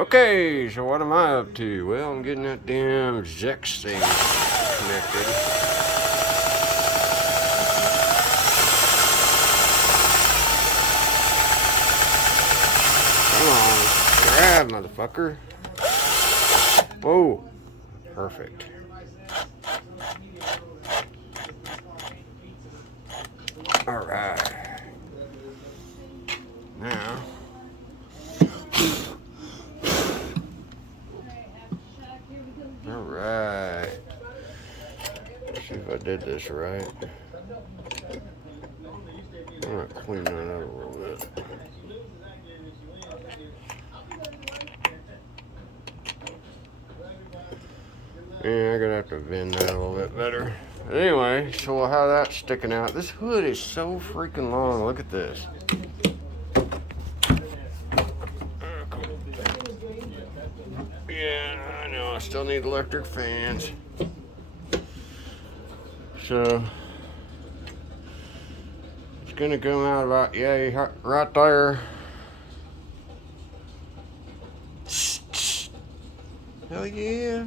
Okay, so what am I up to? Well, I'm getting that damn Zex thing connected. Come on, grab, motherfucker. Whoa, perfect. All right. Now. All right. Let's see if I did this right. I'm gonna clean that up a little bit. Yeah, I'm gonna have to bend that a little bit better. But anyway, so we'll have that sticking out. This hood is so freaking long. Look at this. Yeah, I know. I still need electric fans. So it's gonna come out about, yeah, right there. Hell yeah.